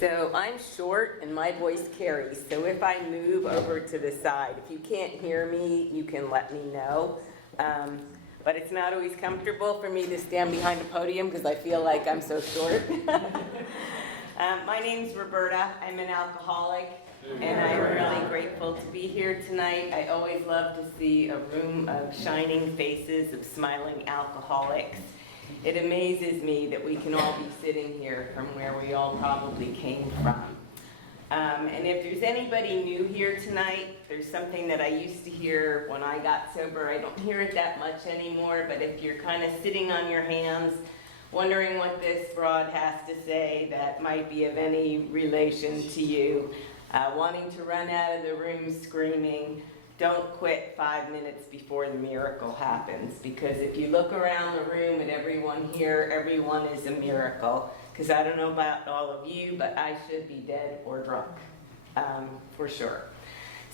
So I'm short and my voice carries, so if I move over to the side, if you can't hear me, you can let me know. But it's not always comfortable for me to stand behind a podium because I feel like I'm so short. My name's Roberta. I'm an alcoholic, and I'm really grateful to be here tonight. I always love to see a room of shining faces of smiling alcoholics. It amazes me that we can all be sitting here from where we all probably came from. And if there's anybody new here tonight, there's something that I used to hear when I got sober. I don't hear it that much anymore, but if you're kind of sitting on your hands, wondering what this broad has to say that might be of any relation to you, wanting to run out of the room screaming, don't quit 5 minutes before the miracle happens, because if you look around the room at everyone here, everyone is a miracle. Because I don't know about all of you, but I should be dead or drunk, for sure.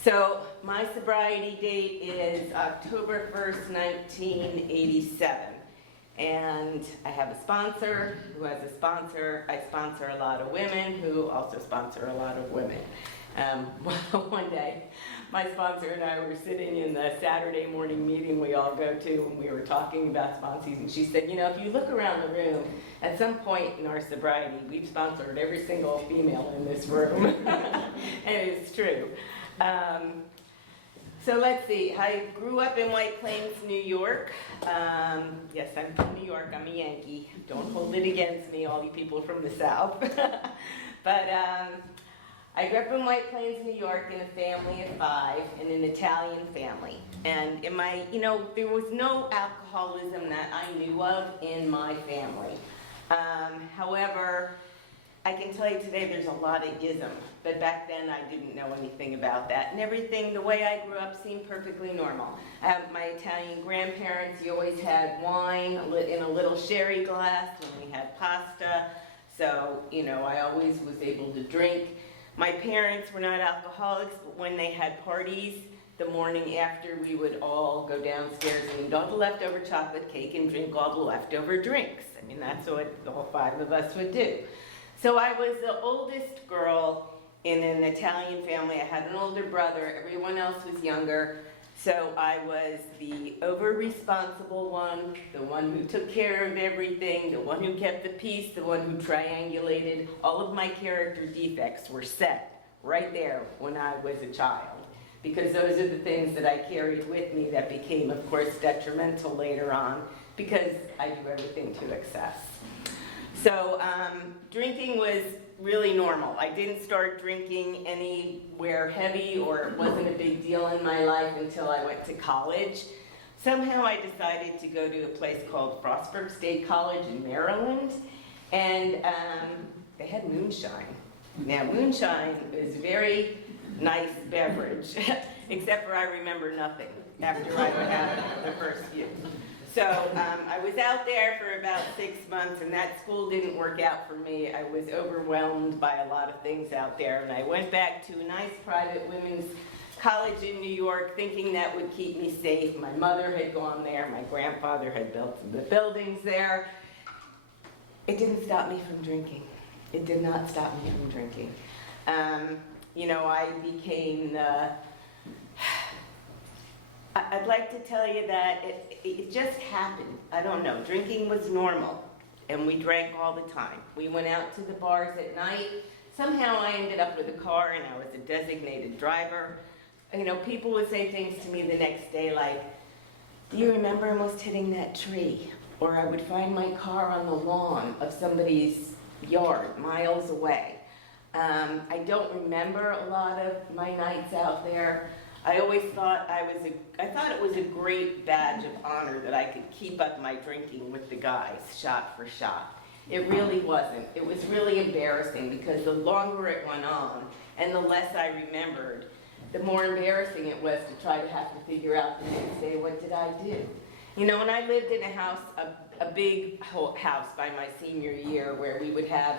So my sobriety date is October 1st, 1987. And I have a sponsor who has a sponsor. I sponsor a lot of women who also sponsor a lot of women. One day, my sponsor and I were sitting in the Saturday morning meeting we all go to, and we were talking about sponsees, and she said, you know, if you look around the room, at some point in our sobriety, we've sponsored every single female in this room. And it's true. So let's see, I grew up in White Plains, New York. Yes, I'm from New York, I'm a Yankee. Don't hold it against me, all you people from the South. But I grew up in White Plains, New York in a family of 5, in an Italian family. And in my, there was no alcoholism that I knew of in my family. However, I can tell you today there's a lot of ism, but back then I didn't know anything about that. And everything, the way I grew up seemed perfectly normal. My Italian grandparents, you always had wine in a little sherry glass when we had pasta. So, I always was able to drink. My parents were not alcoholics, but when they had parties, the morning after, we would all go downstairs and eat all the leftover chocolate cake and drink all the leftover drinks. I mean, that's what all 5 of us would do. So I was the oldest girl in an Italian family. I had an older brother. Everyone else was younger. So I was the over-responsible one, the one who took care of everything, the one who kept the peace, the one who triangulated. All of my character defects were set right there when I was a child, because those are the things that I carried with me that became, of course, detrimental later on, because I do everything to excess. So drinking was really normal. I didn't start drinking anywhere heavy, or it wasn't a big deal in my life until I went to college. Somehow I decided to go to a place called Frostburg State College in Maryland, and they had moonshine. Now, moonshine is a very nice beverage, except for I remember nothing after I had the first few. So I was out there for about 6 months, and that school didn't work out for me. I was overwhelmed by a lot of things out there, and I went back to a nice private women's college in New York thinking that would keep me safe. My mother had gone there. My grandfather had built the buildings there. It didn't stop me from drinking. It did not stop me from drinking. I became I'd like to tell you that it just happened. I don't know. Drinking was normal, and we drank all the time. We went out to the bars at night. Somehow I ended up with a car, and I was a designated driver. People would say things to me the next day like, do you remember almost hitting that tree? Or I would find my car on the lawn of somebody's yard, miles away. I don't remember a lot of my nights out there. I always thought I thought it was a great badge of honor that I could keep up my drinking with the guys, shot for shot. It really wasn't. It was really embarrassing, because the longer it went on and the less I remembered, the more embarrassing it was to try to have to figure out the next day, what did I do? When I lived in a house, a big house by my senior year, where we would have,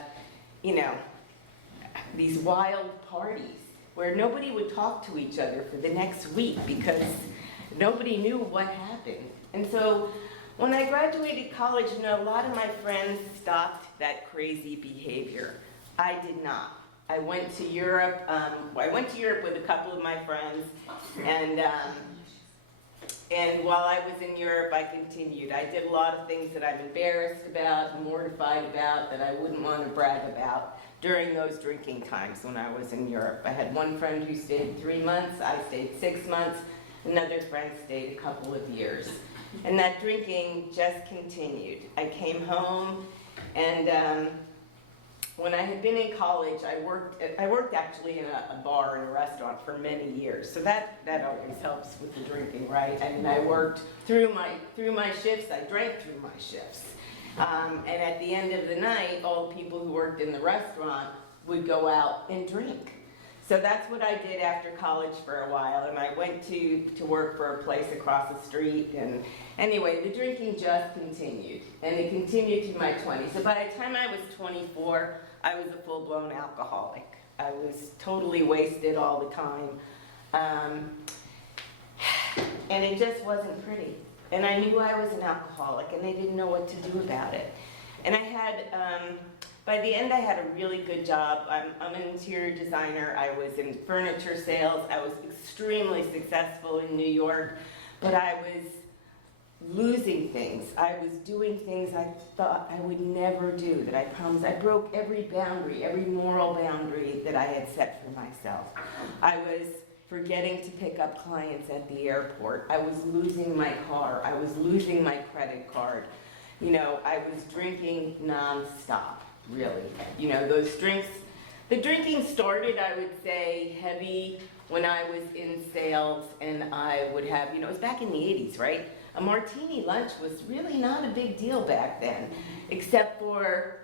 these wild parties, where nobody would talk to each other for the next week because nobody knew what happened. And so when I graduated college, a lot of my friends stopped that crazy behavior. I did not. I went to Europe. I went to Europe with a couple of my friends, and while I was in Europe, I continued. I did a lot of things that I'm embarrassed about, mortified about, that I wouldn't want to brag about during those drinking times when I was in Europe. I had one friend who stayed 3 months. I stayed 6 months. Another friend stayed a couple of years. And that drinking just continued. I came home, and when I had been in college, I worked actually in a bar and a restaurant for many years. So that always helps with the drinking, right? I mean, I worked through my shifts. I drank through my shifts. And at the end of the night, all the people who worked in the restaurant would go out and drink. So that's what I did after college for a while, and I went to work for a place across the street, and anyway, the drinking just continued, and it continued to my 20s. So by the time I was 24, I was a full-blown alcoholic. I was totally wasted all the time, and it just wasn't pretty. And I knew I was an alcoholic, and they didn't know what to do about it. And I had, by the end, I had a really good job. I'm an interior designer. I was in furniture sales. I was extremely successful in New York, but I was losing things. I was doing things I thought I would never do, that I promised. I broke every boundary, every moral boundary that I had set for myself. I was forgetting to pick up clients at the airport. I was losing my car. I was losing my credit card. You know, I was drinking nonstop. Really, you know, those drinks, the drinking started, I would say, heavy when I was in sales, and I would have, you know, it was back in the 80s, right? A martini lunch was really not a big deal back then, except for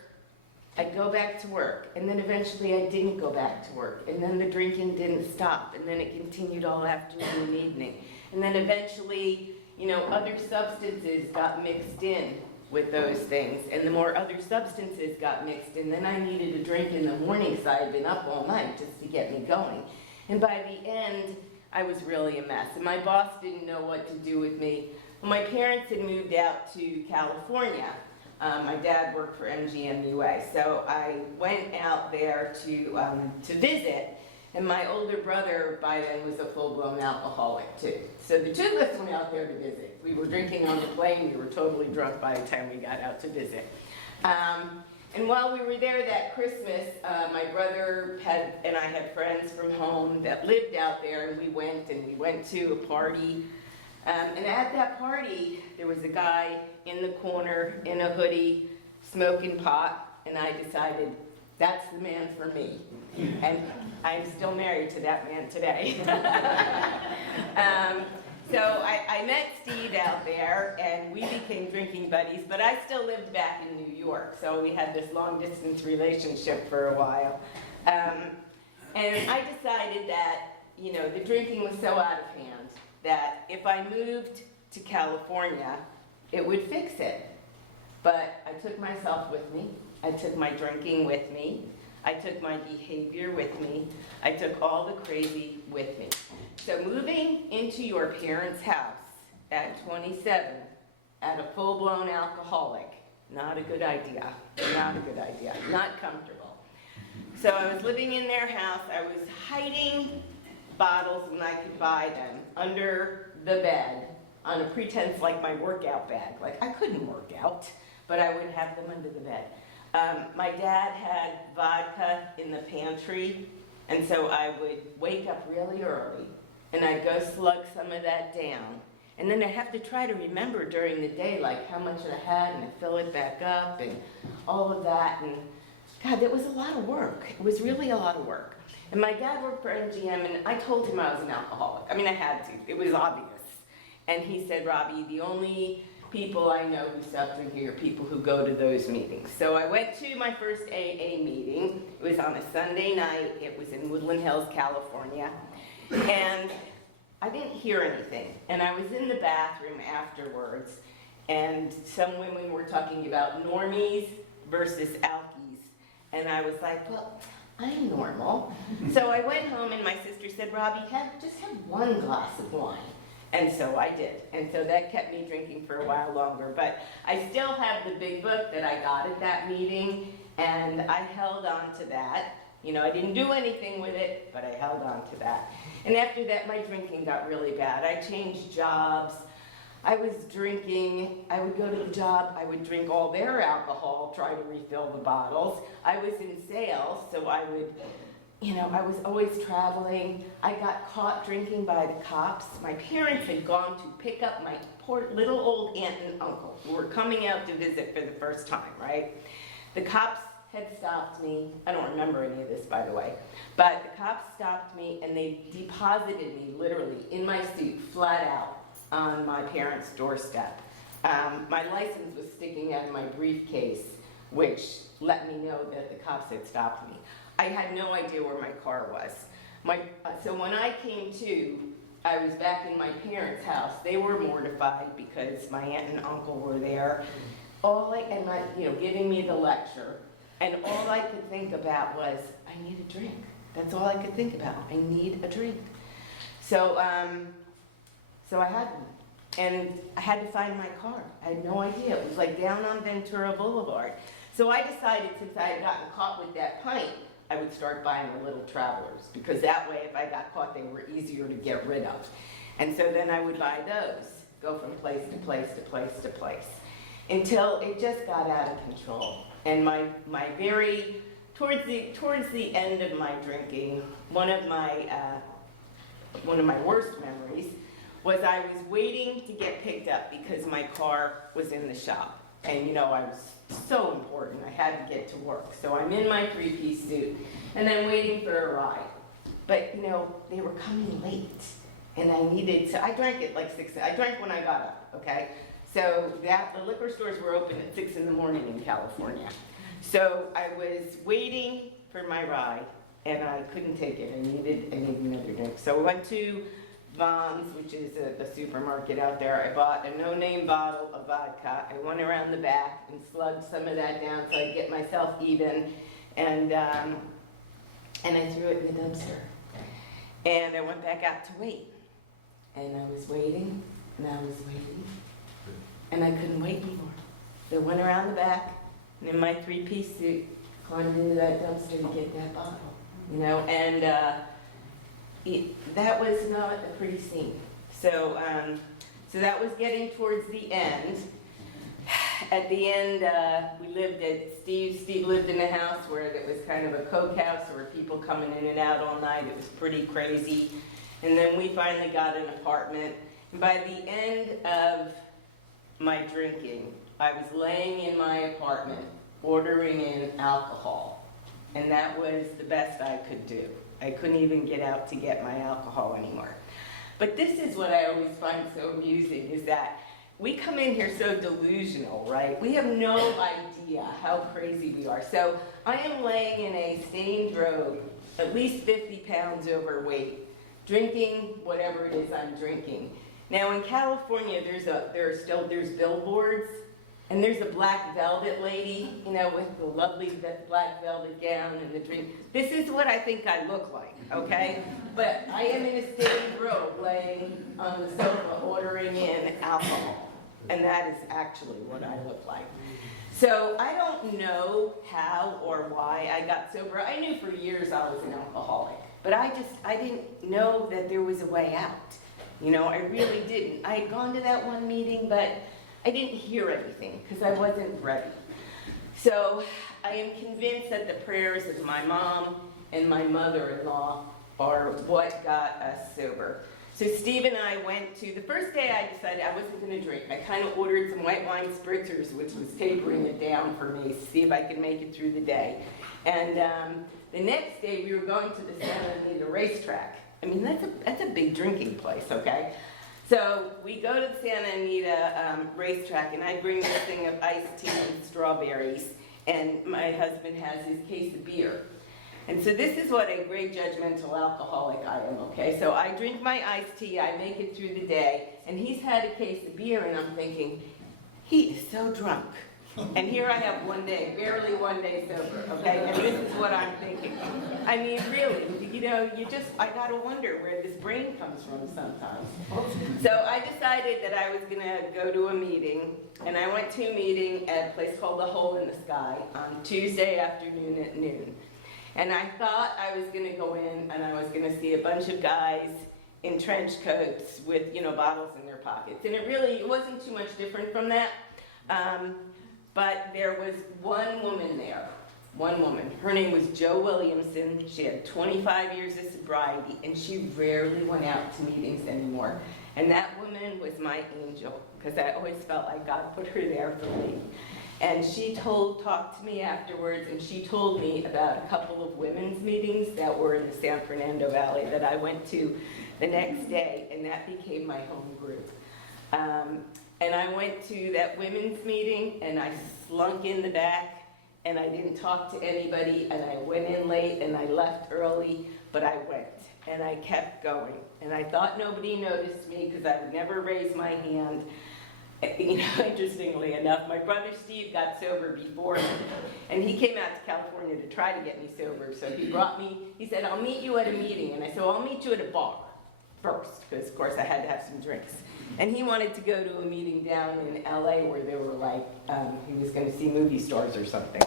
I'd go back to work, and then eventually I didn't go back to work, and then the drinking didn't stop, and then it continued all afternoon and evening. And then eventually, you know, other substances got mixed in with those things, and the more other substances got mixed in, then I needed a drink in the morning because I had been up all night just to get me going. And by the end, I was really a mess, and my boss didn't know what to do with me. Well, my parents had moved out to California. My dad worked for MGM UA, so I went out there to visit, and my older brother by then was a full-blown alcoholic too. So the two of us went out there to visit. We were drinking on the plane. We were totally drunk by the time we got out to visit. And while we were there that Christmas, my brother and I had friends from home that lived out there, and we went to a party. And at that party, there was a guy in the corner in a hoodie smoking pot, and I decided, that's the man for me. And I'm still married to that man today. So I met Steve out there, and we became drinking buddies, but I still lived back in New York, so we had this long-distance relationship for a while. And I decided that, you know, the drinking was so out of hand that if I moved to California, it would fix it. But I took myself with me. I took my drinking with me. I took my behavior with me. I took all the crazy with me. So moving into your parents' house at 27, at a full-blown alcoholic, not a good idea. Not a good idea. Not comfortable. So I was living in their house. I was hiding bottles when I could buy them under the bed on a pretense like my workout bag. Like I couldn't work out, but I would have them under the bed. My dad had vodka in the pantry, and so I would wake up really early, and I'd go slug some of that down. And then I'd have to try to remember during the day, like how much I had, and I'd fill it back up, and all of that. And God, that was a lot of work. It was really a lot of work. And my dad worked for MGM, and I told him I was an alcoholic. I mean, I had to. It was obvious. And he said, Robbie, the only people I know who stop drinking are people who go to those meetings. So I went to my first AA meeting. It was on a Sunday night. It was in Woodland Hills, California. And I didn't hear anything. And I was in the bathroom afterwards, and some women were talking about normies versus alkies. And I was like, well, I'm normal. So I went home, and my sister said, Robbie, just have one glass of wine. And so I did. And so that kept me drinking for a while longer. But I still have the big book that I got at that meeting, And I held on to that. You know, I didn't do anything with it, but I held on to that. And after that, my drinking got really bad. I changed jobs. I was drinking. I would go to the job. I would drink all their alcohol, try to refill the bottles. I was in sales, so I would, you know, I was always traveling. I got caught drinking by the cops. My parents had gone to pick up my poor little old aunt and uncle who were coming out to visit for the first time, right? The cops had stopped me. I don't remember any of this, by the way. But the cops stopped me and they deposited me literally in my suit, flat out, on my parents' doorstep. My license was sticking out of my briefcase, which let me know that the cops had stopped me. I had no idea where my car was. So when I came to, I was back in my parents' house. They were mortified because my aunt and uncle were there. Giving me the lecture. And all I could think about was, I need a drink. That's all I could think about. I need a drink. So I had one. And I had to find my car. I had no idea. It was like down on Ventura Boulevard. So I decided, since I had gotten caught with that pint, I would start buying the little travelers. Because that way, if I got caught, they were easier to get rid of. And so then I would buy those, go from place to place to place to place, until it just got out of control. And towards the end of my drinking, one of my worst memories was I was waiting to get picked up because my car was in the shop. And you know, I was so important, I had to get to work. So I'm in my three-piece suit, and I'm waiting for a ride. But you know, they were coming late, and I drank at like 6, I drank when I got up, okay? So the liquor stores were open at 6 in the morning in California. So I was waiting for my ride, and I couldn't take it. I needed another drink. So I went to Vaughn's, which is a supermarket out there. I bought a no-name bottle of vodka. I went around the back and slugged some of that down so I'd get myself even, and I threw it in the dumpster. And I went back out to wait. And I was waiting, and I was waiting, and I couldn't wait anymore. So I went around the back, and in my three-piece suit, climbed into that dumpster to get that bottle, you know, and that was not a pretty scene. So that was getting towards the end. At the end, Steve lived in a house where it was kind of a coke house. There were people coming in and out all night. It was pretty crazy. And then we finally got an apartment. And by the end of my drinking, I was laying in my apartment, ordering in alcohol. And that was the best I could do. I couldn't even get out to get my alcohol anymore. But this is what I always find so amusing, is that we come in here so delusional, right? We have no idea how crazy we are. So I am laying in a stained robe, at least 50 pounds overweight, drinking whatever it is I'm drinking. Now in California, there's billboards, and there's a black velvet lady, you know, with the lovely black velvet gown and the drink. This is what I think I look like, okay? But I am in a stained robe laying on the sofa ordering in alcohol. And that is actually what I look like. So I don't know how or why I got sober. I knew for years I was an alcoholic, but I didn't know that there was a way out. You know, I really didn't. I had gone to that one meeting, but I didn't hear anything because I wasn't ready. So I am convinced that the prayers of my mom and my mother-in-law are what got us sober. So Steve and I went to, the first day I decided I wasn't going to drink. I kind of ordered some white wine spritzers, which was tapering it down for me to see if I could make it through the day. And the next day we were going to the Santa Anita racetrack. I mean, that's a big drinking place, okay? So we go to the Santa Anita racetrack, and I bring this thing of iced tea and strawberries, and my husband has his case of beer. And so this is what a great judgmental alcoholic I am, okay? So I drink my iced tea, I make it through the day, and he's had a case of beer, and I'm thinking, he is so drunk. And here I have one day, barely one day sober, okay? And this is what I'm thinking. I mean, really, I gotta wonder where this brain comes from sometimes. So I decided that I was gonna go to a meeting, and I went to a meeting at a place called The Hole in the Sky on Tuesday afternoon at noon. And I thought I was gonna go in and I was gonna see a bunch of guys in trench coats with, bottles in their pockets. And it wasn't too much different from that. But there was one woman there, one woman. Her name was Jo Williamson. She had 25 years of sobriety, and she rarely went out to meetings anymore. And that woman was my angel, because I always felt like God put her there for me. And she talked to me afterwards, and she told me about a couple of women's meetings that were in the San Fernando Valley that I went to the next day, and that became my home group. And I went to that women's meeting, and I slunk in the back, and I didn't talk to anybody, and I went in late, and I left early, but I went, and I kept going. And I thought nobody noticed me, because I would never raise my hand. Interestingly enough, my brother Steve got sober before me, and he came out to California to try to get me sober. So he said, I'll meet you at a meeting. And I said, well, I'll meet you at a bar first, because of course I had to have some drinks. And he wanted to go to a meeting down in LA where there were he was going to see movie stars or something.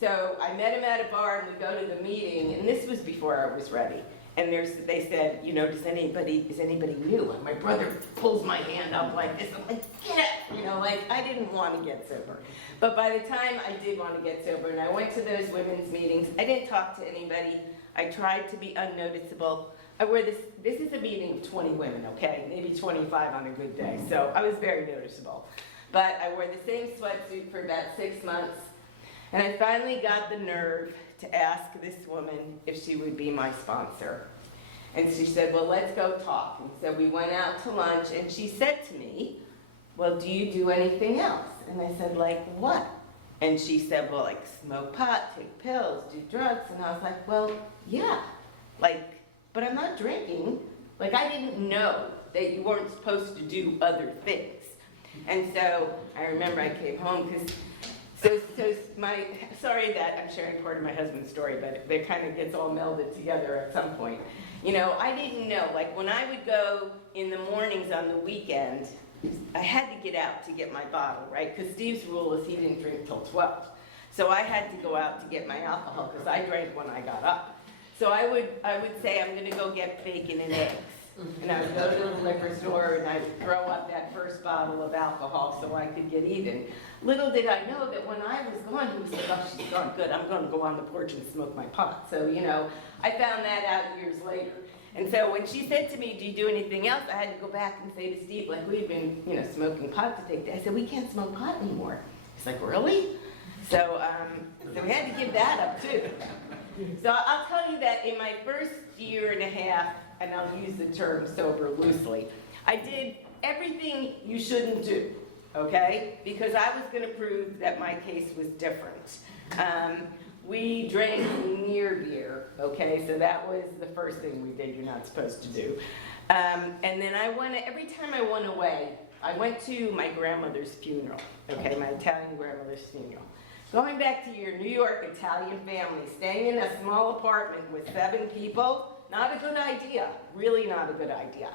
So I met him at a bar, and we go to the meeting, and this was before I was ready. And they said, is anybody new? And my brother pulls my hand up like this. I'm like, get up! I didn't want to get sober. But by the time I did want to get sober, and I went to those women's meetings, I didn't talk to anybody. I tried to be unnoticeable. I wore this is a meeting of 20 women, okay? Maybe 25 on a good day. So I was very noticeable. But I wore the same sweatsuit for about 6 months. And I finally got the nerve to ask this woman if she would be my sponsor. And she said, well, let's go talk. And so we went out to lunch, and she said to me, well, do you do anything else? And I said, like what? And she said, well, like smoke pot, take pills, do drugs. And I was like, well, yeah, but I'm not drinking. I didn't know that you weren't supposed to do other things. And so I remember I came home, because sorry that I'm sharing part of my husband's story, but it kind of gets all melded together at some point. I didn't know, when I would go in the mornings on the weekend, I had to get out to get my bottle, right? Because Steve's rule is he didn't drink till 12. So I had to go out to get my alcohol, because I drank when I got up. So I would say, I'm going to go get bacon and eggs. And I would go to the liquor store, and I'd throw up that first bottle of alcohol so I could get even. Little did I know that when I was gone, he was like, oh, she's gone, good, I'm going to go on the porch and smoke my pot. So, I found that out years later. And so when she said to me, do you do anything else? I had to go back and say to Steve, we've been, smoking pot to take. I said, we can't smoke pot anymore. He's like, really? So we had to give that up too. So I'll tell you that in my first year and a half, and I'll use the term sober loosely, I did everything you shouldn't do, okay? Because I was going to prove that my case was different. We drank near beer, okay? So that was the first thing we did you're not supposed to do. And then every time I went away, I went to my grandmother's funeral, okay? My Italian grandmother's funeral. Going back to your New York Italian family, staying in a small apartment with 7 people, not a good idea, really not a good idea.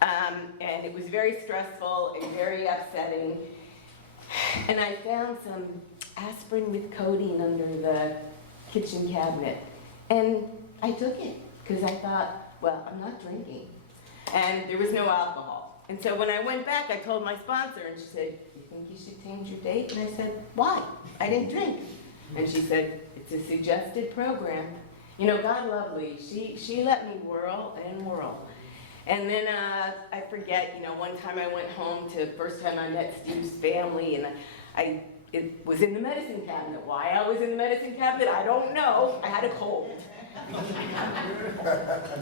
And it was very stressful and very upsetting. And I found some aspirin with codeine under the kitchen cabinet. And I took it, because I thought, well, I'm not drinking. And there was no alcohol. And so when I went back, I told my sponsor, and she said, you think you should change your date? And I said, why? I didn't drink. And she said, it's a suggested program. God lovely, she let me whirl and whirl. And then I forget, one time I went home to, first time I met Steve's family, and it was in the medicine cabinet. Why I was in the medicine cabinet, I don't know. I had a cold.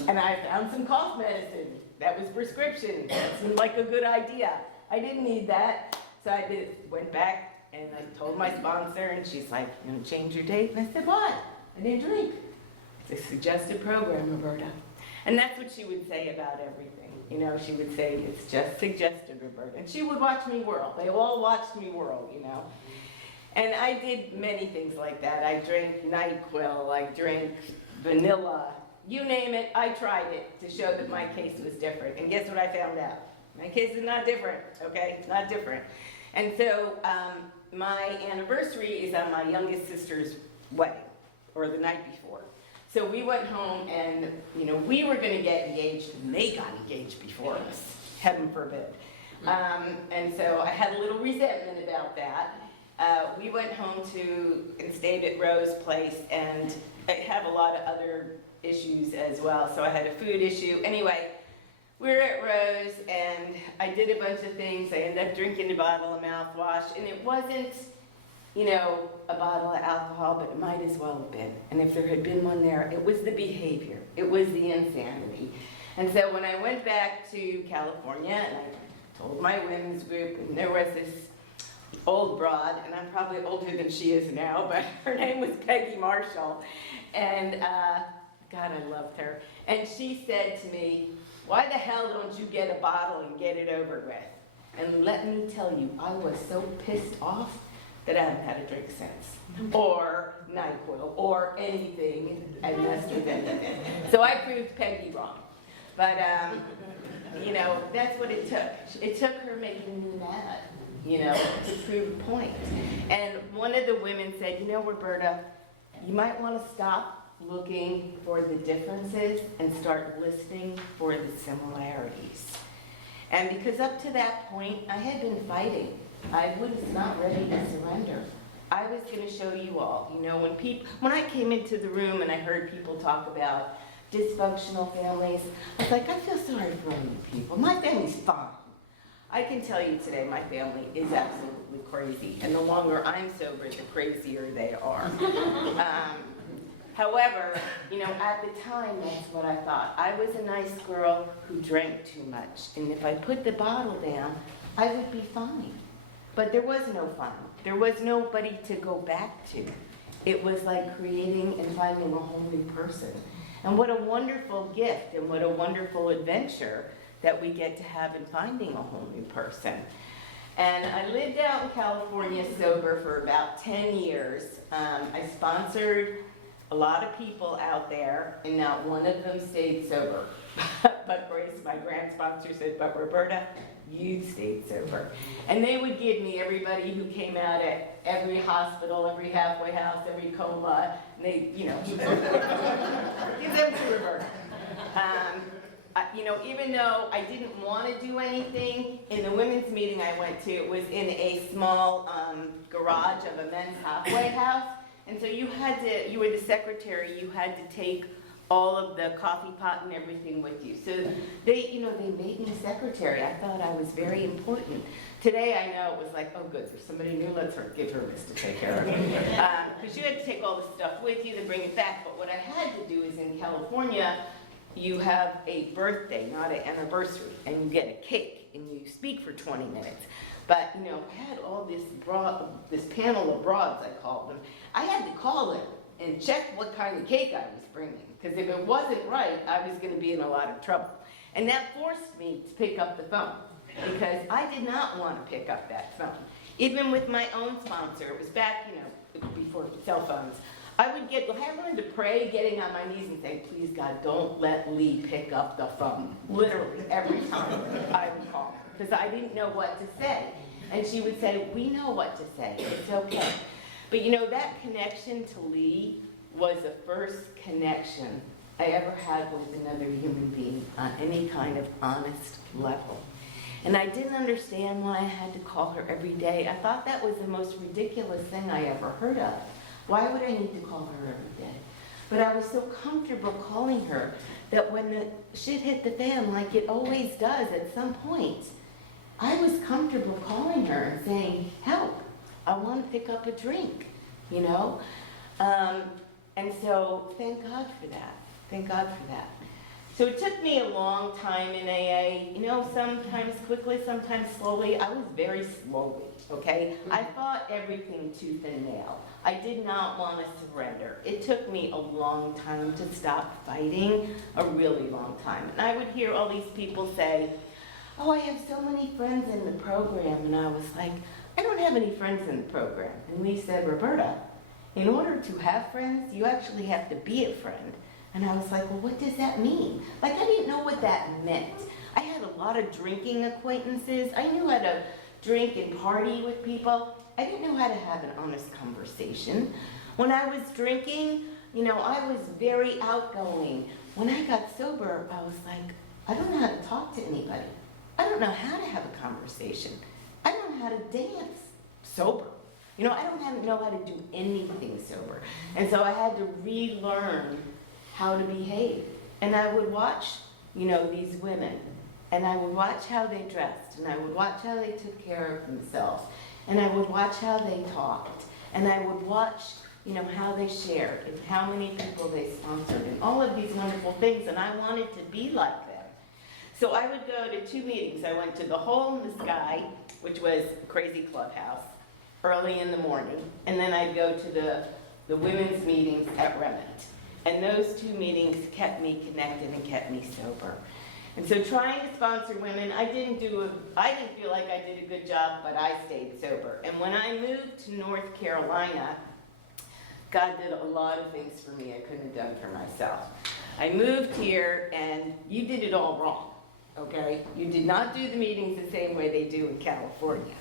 And I found some cough medicine. That was prescription. That seemed like a good idea. I didn't need that. So I went back and I told my sponsor, and she's like, you gonna change your date? And I said, why? I didn't drink. It's a suggested program, Roberta. And that's what she would say about everything. She would say, it's just suggested, Roberta. And she would watch me whirl. They all watched me whirl, And I did many things like that. I drank NyQuil, I drank vanilla, you name it, I tried it to show that my case was different. And guess what I found out? My case is not different, okay? It's not different. And so my anniversary is on my youngest sister's wedding, or the night before. So we went home and, we were gonna get engaged and they got engaged before us, heaven forbid. And so I had a little resentment about that. We went home and stayed at Rose's place, and I have a lot of other issues as well. So I had a food issue. Anyway, we were at Rose, and I did a bunch of things. I ended up drinking a bottle of mouthwash, and it wasn't, a bottle of alcohol, but it might as well have been. And if there had been one there, it was the behavior. It was the insanity. And so when I went back to California, and I told my women's group, and there was this old broad, and I'm probably older than she is now, but her name was Peggy Marshall, and God, I loved her. And she said to me, "Why the hell don't you get a bottle and get it over with?" And let me tell you, I was so pissed off that I haven't had a drink since, or NyQuil, or anything, I messed with anything. So I proved Peggy wrong. But, that's what it took. It took her making me mad, to prove a point. And one of the women said, Roberta, you might want to stop looking for the differences and start listening for the similarities. And because up to that point, I had been fighting. I was not ready to surrender. I was going to show you all, when I came into the room and I heard people talk about dysfunctional families, I was like, I feel sorry for all you people. My family's fine. I can tell you today, my family is absolutely crazy. And the longer I'm sober, the crazier they are. However, at the time, that's what I thought. I was a nice girl who drank too much. And if I put the bottle down, I would be fine. But there was no fun. There was nobody to go back to. It was like creating and finding a whole new person. And what a wonderful gift and what a wonderful adventure that we get to have in finding a whole new person. And I lived out in California sober for about 10 years. I sponsored a lot of people out there, and not one of them stayed sober. But Grace, my grant sponsor, said, but Roberta, you stayed sober. And they would give me everybody who came out at every hospital, every halfway house, every coma, and they, give them to Roberta. Even though I didn't want to do anything, in the women's meeting I went to, it was in a small garage of a men's halfway house. And so you were the secretary, you had to take all of the coffee pot and everything with you. So they made me secretary. I thought I was very important. Today I know it was like, oh good, there's somebody new, let's give her this to take care of. Because you had to take all the stuff with you to bring it back. But what I had to do is in California, you have a birthday, not an anniversary, and you get a cake and you speak for 20 minutes. But, I had all this panel of broads, I called them. I had to call them and check what kind of cake I was bringing. Because if it wasn't right, I was going to be in a lot of trouble. And that forced me to pick up the phone. Because I did not want to pick up that phone. Even with my own sponsor, it was back, before cell phones. I learned to pray, getting on my knees and saying, please God, don't let Lee pick up the phone. Literally, every time I would call her. Because I didn't know what to say. And she would say, we know what to say, it's okay. But that connection to Lee was the first connection I ever had with another human being on any kind of honest level. And I didn't understand why I had to call her every day. I thought that was the most ridiculous thing I ever heard of. Why would I need to call her every day? But I was so comfortable calling her that when the shit hit the fan, like it always does at some point, I was comfortable calling her and saying, help, I want to pick up a drink, And so thank God for that. Thank God for that. So it took me a long time in AA, sometimes quickly, sometimes slowly. I was very slowly, okay? I fought everything tooth and nail. I did not want to surrender. It took me a long time to stop fighting, a really long time. And I would hear all these people say, oh, I have so many friends in the program. And I was like, I don't have any friends in the program. And Lee said, Roberta, in order to have friends, you actually have to be a friend. And I was like, well, what does that mean? Like, I didn't know what that meant. I had a lot of drinking acquaintances. I knew how to drink and party with people. I didn't know how to have an honest conversation. When I was drinking, you know, I was very outgoing. When I got sober, I was like, I don't know how to talk to anybody. I don't know how to have a conversation. I don't know how to dance sober. You know, I don't know how to do anything sober. And so I had to relearn how to behave. And I would watch, you know, these women. And I would watch how they dressed. And I would watch how they took care of themselves. And I would watch how they talked. And I would watch, you know, how they shared and how many people they sponsored and all of these wonderful things. And I wanted to be like them. So I would go to 2 meetings. I went to the Hole in the Sky, which was a crazy clubhouse, early in the morning. And then I'd go to the women's meetings at Remit. And those 2 meetings kept me connected and kept me sober. And so trying to sponsor women, I didn't feel like I did a good job, but I stayed sober. And when I moved to North Carolina, God did a lot of things for me I couldn't have done for myself. I moved here and you did it all wrong, okay? You did not do the meetings the same way they do in California.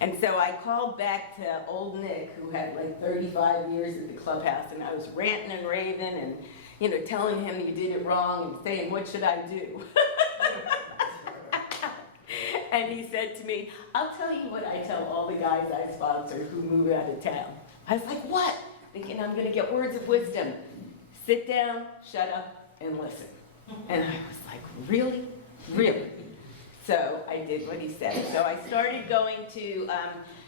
And so I called back to old Nick, who had like 35 years at the clubhouse, and I was ranting and raving and, you know, telling him you did it wrong and saying, what should I do? And he said to me, I'll tell you what I tell all the guys I sponsor who move out of town. I was like, what? Thinking I'm gonna get words of wisdom. Sit down, shut up, and listen. And I was like, really? Really? So I did what he said. So I started going to,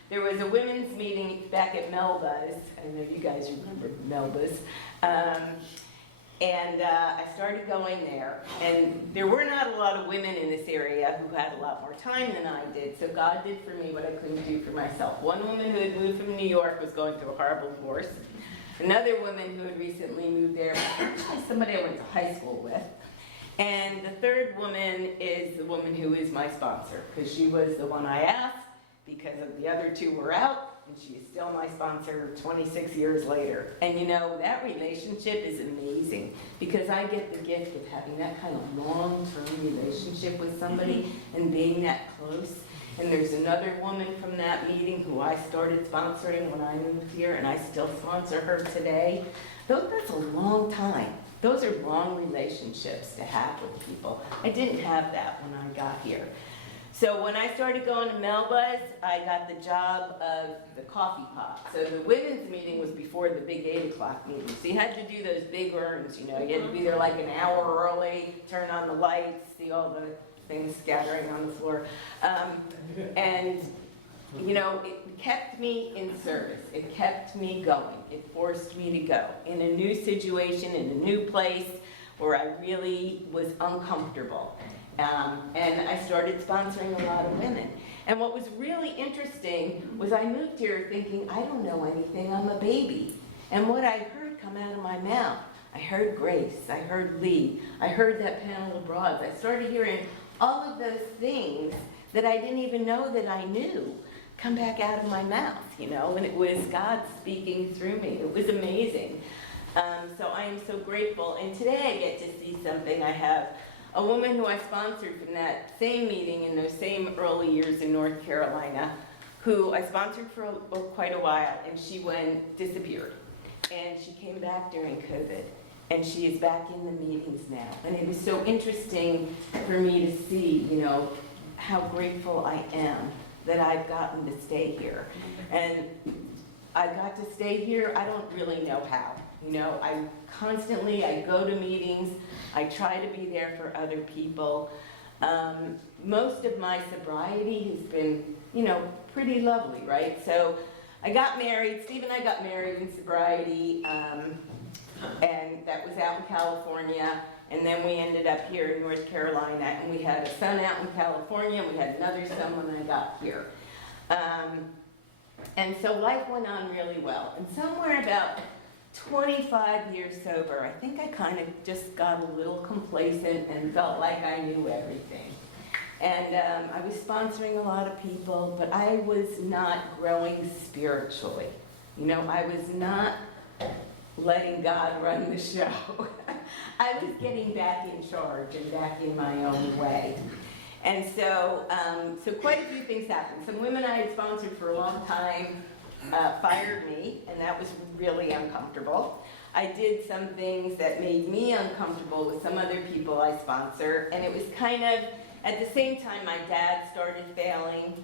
there was a women's meeting back at Melba's. I know you guys remember Melba's. And I started going there. And there were not a lot of women in this area who had a lot more time than I did. So God did for me what I couldn't do for myself. One woman who had moved from New York was going through a horrible divorce. Another woman who had recently moved there was actually somebody I went to high school with. And the third woman is the woman who is my sponsor, because she was the one I asked, because of the other 2 were out, and she is still my sponsor 26 years later. And you know, that relationship is amazing, because I get the gift of having that kind of long-term relationship with somebody and being that close. And there's another woman from that meeting who I started sponsoring when I moved here, and I still sponsor her today. That's a long time. Those are long relationships to have with people. I didn't have that when I got here. So when I started going to Melba's, I got the job of the coffee pot. So the women's meeting was before the big 8 o'clock meeting. So you had to do those big urns, you know. You had to be there like an hour early, turn on the lights, see all the things scattering on the floor. And, you know, it kept me in service. It kept me going. It forced me to go in a new situation, in a new place where I really was uncomfortable. And I started sponsoring a lot of women. And what was really interesting was I moved here thinking, I don't know anything, I'm a baby. And what I heard come out of my mouth, I heard Grace, I heard Lee, I heard that panel of broads. I started hearing all of those things that I didn't even know that I knew come back out of my mouth, you know, and it was God speaking through me. It was amazing. So I am so grateful. And today I get to see something. I have a woman who I sponsored from that same meeting in those same early years in North Carolina, who I sponsored for quite a while, and she disappeared. And she came back during COVID, and she is back in the meetings now. And it was so interesting for me to see, you know, how grateful I am that I've gotten to stay here. And I got to stay here, I don't really know how. You know, I go to meetings, I try to be there for other people. Most of my sobriety has been, you know, pretty lovely, right? So I got married, Steve and I got married in sobriety, and that was out in California. And then we ended up here in North Carolina, and we had a son out in California, and we had another son when I got here. And so life went on really well. And somewhere about 25 years sober, I think I kind of just got a little complacent and felt like I knew everything. And I was sponsoring a lot of people, but I was not growing spiritually. You know, I was not letting God run the show. I was getting back in charge and back in my own way. And so, so quite a few things happened. Some women I had sponsored for a long time fired me, and that was really uncomfortable. I did some things that made me uncomfortable with some other people I sponsor, and it was kind of, at the same time my dad started failing,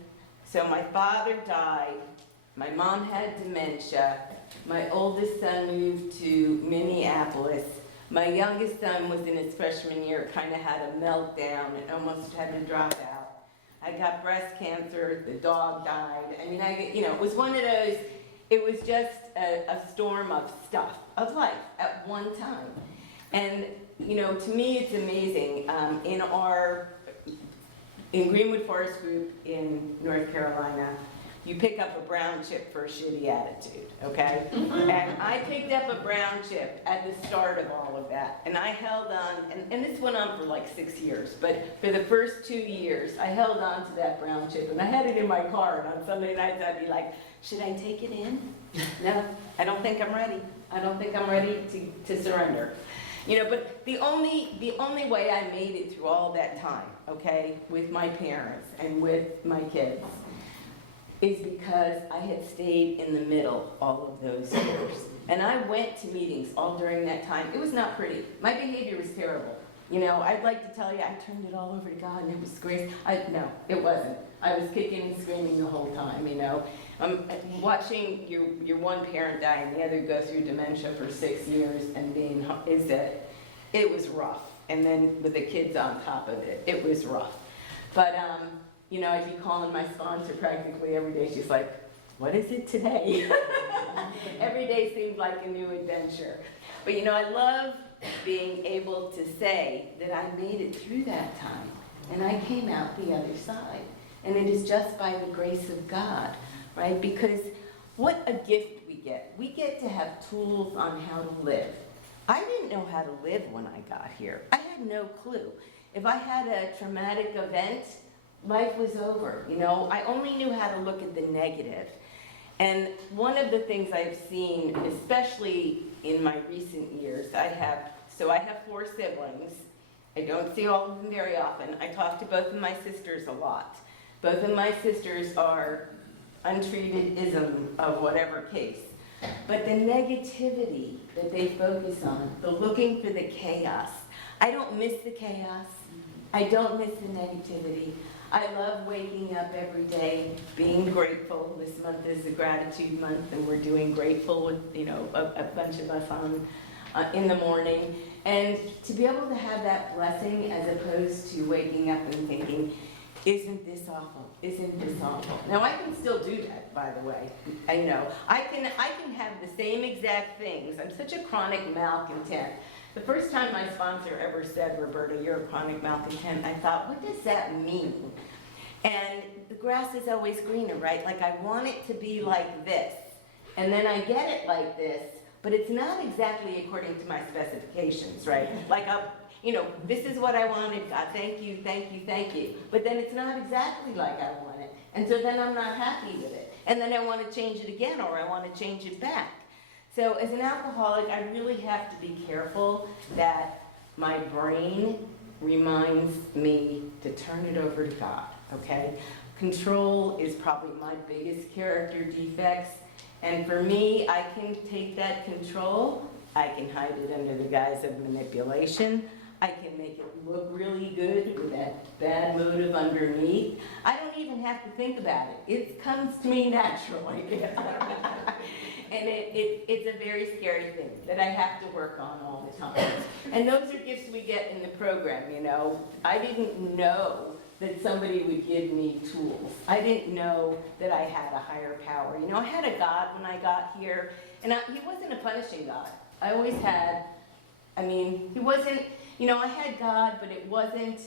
so my father died, my mom had dementia, my oldest son moved to Minneapolis, my youngest son was in his freshman year, kind of had a meltdown and almost had to drop out. I got breast cancer, the dog died. I mean, it was one of those, it was just a storm of stuff, of life at one time. And, to me it's amazing. In Greenwood Forest Group in North Carolina, you pick up a brown chip for a shitty attitude, okay? And I picked up a brown chip at the start of all of that. And I held on, and this went on for like 6 years, but for the first 2 years, I held on to that brown chip. And I had it in my car, and on Sunday nights I'd be like, should I take it in? No, I don't think I'm ready. I don't think I'm ready to surrender. But the only way I made it through all that time, okay, with my parents and with my kids, is because I had stayed in the middle all of those years. And I went to meetings all during that time. It was not pretty. My behavior was terrible. I'd like to tell you I turned it all over to God and it was grace. No, it wasn't. I was kicking and screaming the whole time, watching your one parent die and the other go through dementia for 6 years and it was rough. And then with the kids on top of it, it was rough. But, I'd be calling my sponsor practically every day. She's like, what is it today? Every day seemed like a new adventure. But I love being able to say that I made it through that time and I came out the other side. And it is just by the grace of God, right? Because what a gift we get. We get to have tools on how to live. I didn't know how to live when I got here. I had no clue. If I had a traumatic event, life was over, I only knew how to look at the negative. And one of the things I've seen, especially in my recent years, I have 4 siblings. I don't see all of them very often. I talk to both of my sisters a lot. Both of my sisters are untreated ism of whatever case. But the negativity that they focus on, the looking for the chaos, I don't miss the chaos. I don't miss the negativity. I love waking up every day, being grateful. This month is the gratitude month, and we're doing grateful with, a bunch of us on in the morning. And to be able to have that blessing as opposed to waking up and thinking, isn't this awful? Isn't this awful? Now I can still do that, by the way. I know. I can have the same exact things. I'm such a chronic malcontent. The first time my sponsor ever said, Roberta, you're a chronic malcontent, I thought, what does that mean? And the grass is always greener, right? Like I want it to be like this. And then I get it like this, but it's not exactly according to my specifications, right? Like this is what I wanted, God, thank you, thank you, thank you. But then it's not exactly like I want it. And so then I'm not happy with it. And then I want to change it again, or I want to change it back. So as an alcoholic, I really have to be careful that my brain reminds me to turn it over to God, okay? Control is probably my biggest character defects. And for me, I can take that control, I can hide it under the guise of manipulation, I can make it look really good with that bad motive underneath. I don't even have to think about it. It comes to me naturally. And it's a very scary thing that I have to work on all the time. And those are gifts we get in the program, I didn't know that somebody would give me tools. I didn't know that I had a higher power. I had a God when I got here, and he wasn't a punishing God. I always had, he wasn't, I had God, but it wasn't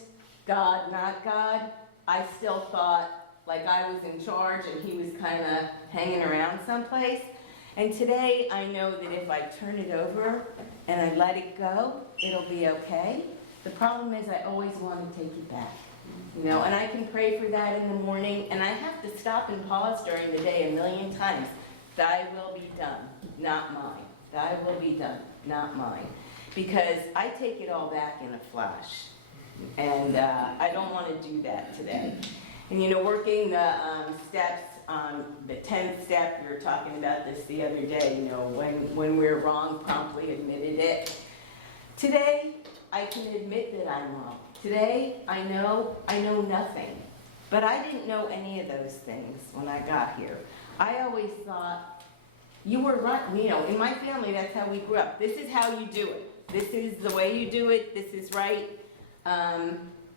God, not God. I still thought like I was in charge and he was kind of hanging around someplace. And today I know that if I turn it over and I let it go, it'll be okay. The problem is I always want to take it back. You know, and I can pray for that in the morning, and I have to stop and pause during the day a million times. Thy will be done, not mine. Thy will be done, not mine. Because I take it all back in a flash, and I don't want to do that today. And you know, working the steps, the 10th step, we were talking about this the other day, you know, when we're wrong, promptly admitted it. Today, I can admit that I'm wrong. Today, I know nothing. But I didn't know any of those things when I got here. I always thought, you were right. You know, in my family, that's how we grew up. This is how you do it. This is the way you do it. This is right.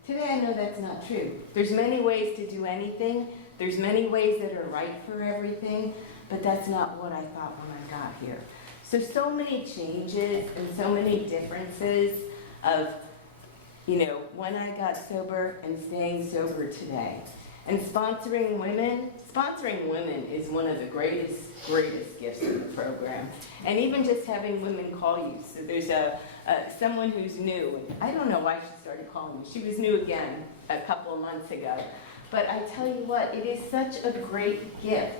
Today, I know that's not true. There's many ways to do anything. There's many ways that are right for everything. But that's not what I thought when I got here. So many changes and so many differences of, you know, when I got sober and staying sober today. And sponsoring women is one of the greatest gifts of the program. And even just having women call you. So there's someone who's new, and I don't know why she started calling me. She was new again a couple of months ago. But I tell you what, it is such a great gift,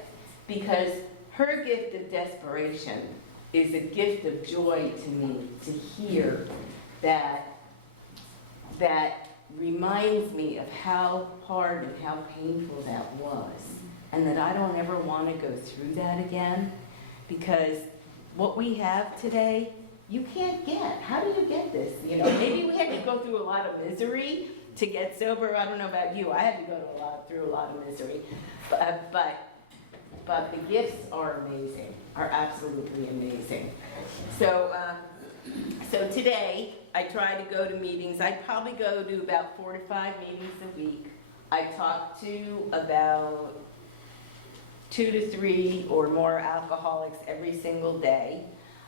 because her gift of desperation is a gift of joy to me to hear that reminds me of how hard and how painful that was, and that I don't ever want to go through that again, because what we have today, you can't get. How do you get this? You know, maybe we had to go through a lot of misery to get sober. I don't know about you. I had to go through a lot of misery, but the gifts are amazing, are absolutely amazing. So today, I try to go to meetings. I probably go to about 4 to 5 meetings a week. I talk to about 2 to 3 or more alcoholics every single day.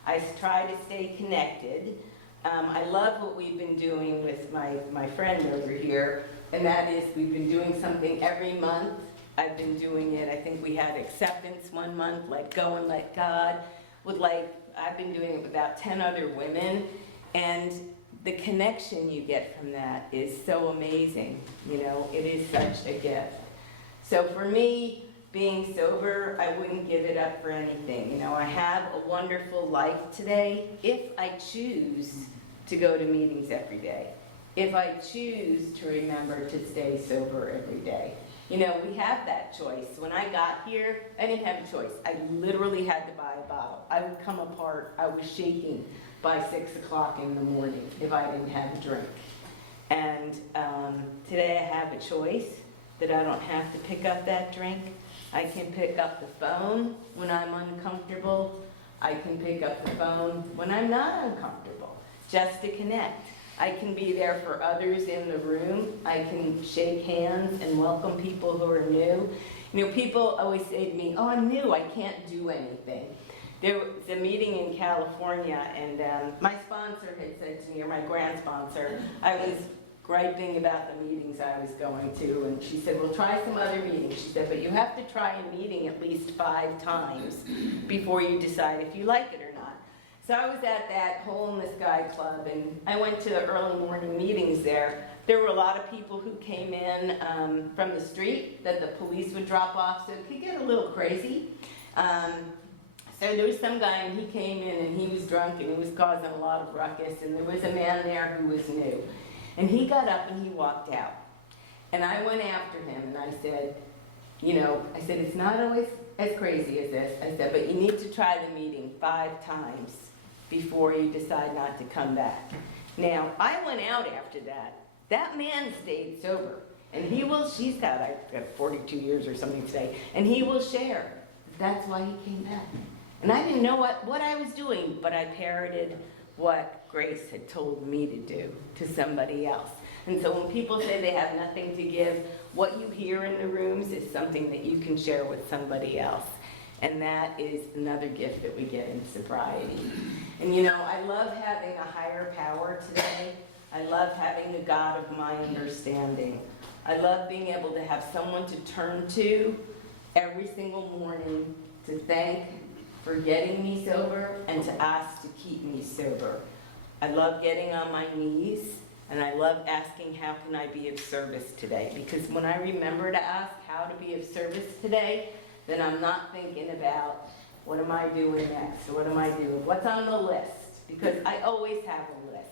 I try to stay connected. I love what we've been doing with my friend over here, and that is we've been doing something every month. I've been doing it, I think we had acceptance one month, let go and let God. I've been doing it with about 10 other women, and the connection you get from that is so amazing. You know, it is such a gift. So for me, being sober, I wouldn't give it up for anything. You know, I have a wonderful life today if I choose to go to meetings every day. If I choose to remember to stay sober every day. You know, we have that choice. When I got here, I didn't have a choice. I literally had to buy a bottle. I would come apart. I was shaking by 6 o'clock in the morning if I didn't have a drink. And today I have a choice that I don't have to pick up that drink. I can pick up the phone when I'm uncomfortable. I can pick up the phone when I'm not uncomfortable, just to connect. I can be there for others in the room. I can shake hands and welcome people who are new. You know, people always say to me, oh, I'm new, I can't do anything. There was a meeting in California, and my sponsor had said to me, or my grant sponsor, I was griping about the meetings I was going to, and she said, well, try some other meetings. She said, but you have to try a meeting at least 5 times before you decide if you like it or not. So I was at that Hole in the Sky Club, and I went to the early morning meetings there. There were a lot of people who came in from the street that the police would drop off, so it could get a little crazy. So there was some guy, and he came in, and he was drunk, and he was causing a lot of ruckus, and there was a man there who was new. And he got up, and he walked out. And I went after him, and I said, you know, I said, it's not always as crazy as this. I said, but you need to try the meeting 5 times before you decide not to come back. Now, I went out after that. That man stayed sober. And he will, she's got, I've got 42 years or something today, and he will share. That's why he came back. And I didn't know what I was doing, but I parroted what Grace had told me to do to somebody else. And so when people say they have nothing to give, what you hear in the rooms is something that you can share with somebody else. And that is another gift that we get in sobriety. And you know, I love having a higher power today. I love having the God of my understanding. I love being able to have someone to turn to every single morning to thank for getting me sober and to ask to keep me sober. I love getting on my knees And I love asking, how can I be of service today? Because when I remember to ask how to be of service today, then I'm not thinking about what am I doing next, or what am I doing, what's on the list? Because I always have a list.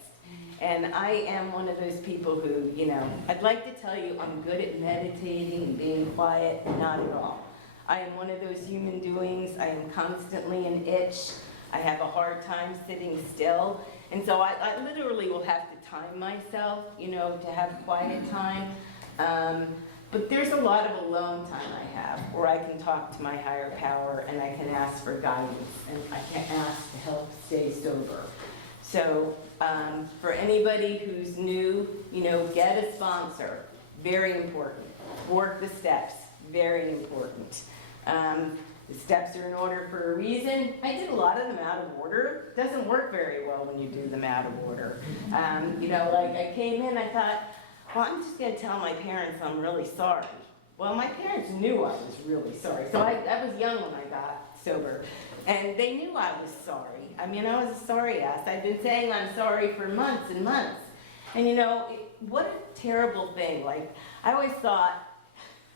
And I am one of those people who, you know, I'd like to tell you I'm good at meditating and being quiet, not at all. I am one of those human doings. I am constantly an itch. I have a hard time sitting still. And so I literally will have to time myself, you know, to have quiet time. But there's a lot of alone time I have where I can talk to my higher power and I can ask for guidance and I can ask to help stay sober. So for anybody who's new, you know, get a sponsor, very important. Work the steps, very important. The steps are in order for a reason. I did a lot of them out of order. It doesn't work very well when you do them out of order. You know, like I came in, I thought, well, I'm just going to tell my parents I'm really sorry. Well, my parents knew I was really sorry. So I was young when I got sober. And they knew I was sorry. I mean, I was a sorry ass. I've been saying I'm sorry for months and months. And you know, what a terrible thing. Like, I always thought,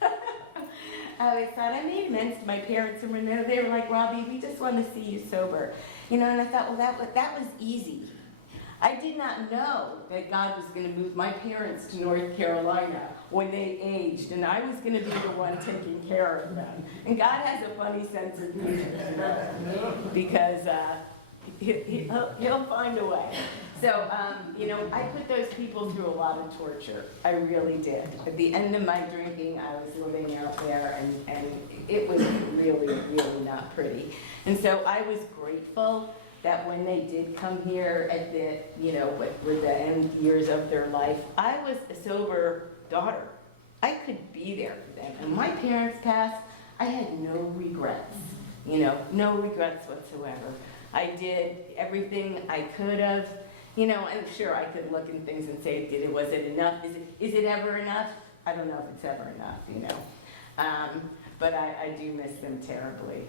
I made amends to my parents, and they were like, Robbie, we just want to see you sober. You know, and I thought, well, that was easy. I did not know that God was going to move my parents to North Carolina when they aged, and I was going to be the one taking care of them. And God has a funny sense of humor, because he'll find a way. So, you know, I put those people through a lot of torture. I really did. At the end of my drinking, I was living out there, and it was really, really not pretty. And so I was grateful that when they did come here at the, you know, with the end years of their life, I was a sober daughter. I could be there for them. And my parents passed, I had no regrets, you know, no regrets whatsoever. I did everything I could have, you know, and sure I could look in things and say, was it enough? Is it ever enough? I don't know if it's ever enough, you know. But I do miss them terribly.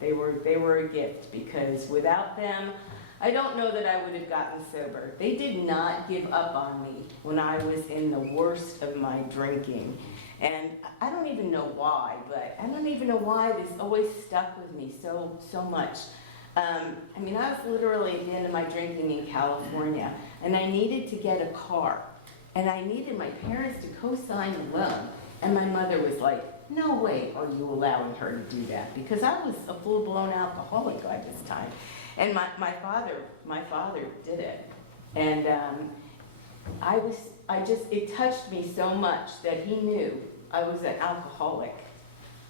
They were a gift, because without them, I don't know that I would have gotten sober. They did not give up on me when I was in the worst of my drinking. And I don't even know why, but I don't even know why this always stuck with me so much. I mean, I was literally at the end of my drinking in California, and I needed to get a car. And I needed my parents to co-sign a loan. And my mother was like, no way are you allowing her to do that, because I was a full-blown alcoholic by this time. And my father did it. And it touched me so much that he knew I was an alcoholic,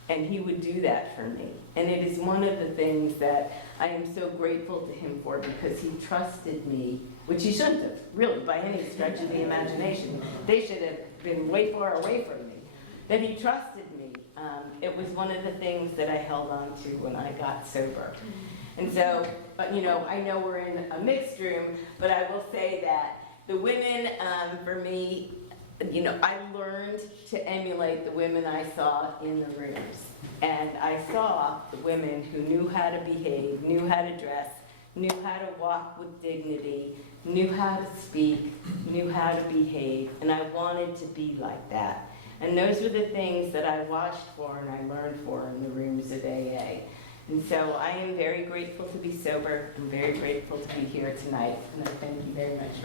and he would do that for me. And it is one of the things that I am so grateful to him for, because he trusted me, which he shouldn't have, really, by any stretch of the imagination. They should have been way far away from me. That he trusted me. It was one of the things that I held on to when I got sober. And so, but you know, I know we're in a mixed room, but I will say that the women, for me, you know, I learned to emulate the women I saw in the rooms. And I saw the women who knew how to behave, knew how to dress, knew how to walk with dignity, knew how to speak, knew how to behave, and I wanted to be like that. And those were the things that I watched for and I learned for in the rooms of AA. And so I am very grateful to be sober. I'm very grateful to be here tonight. And I thank you very much.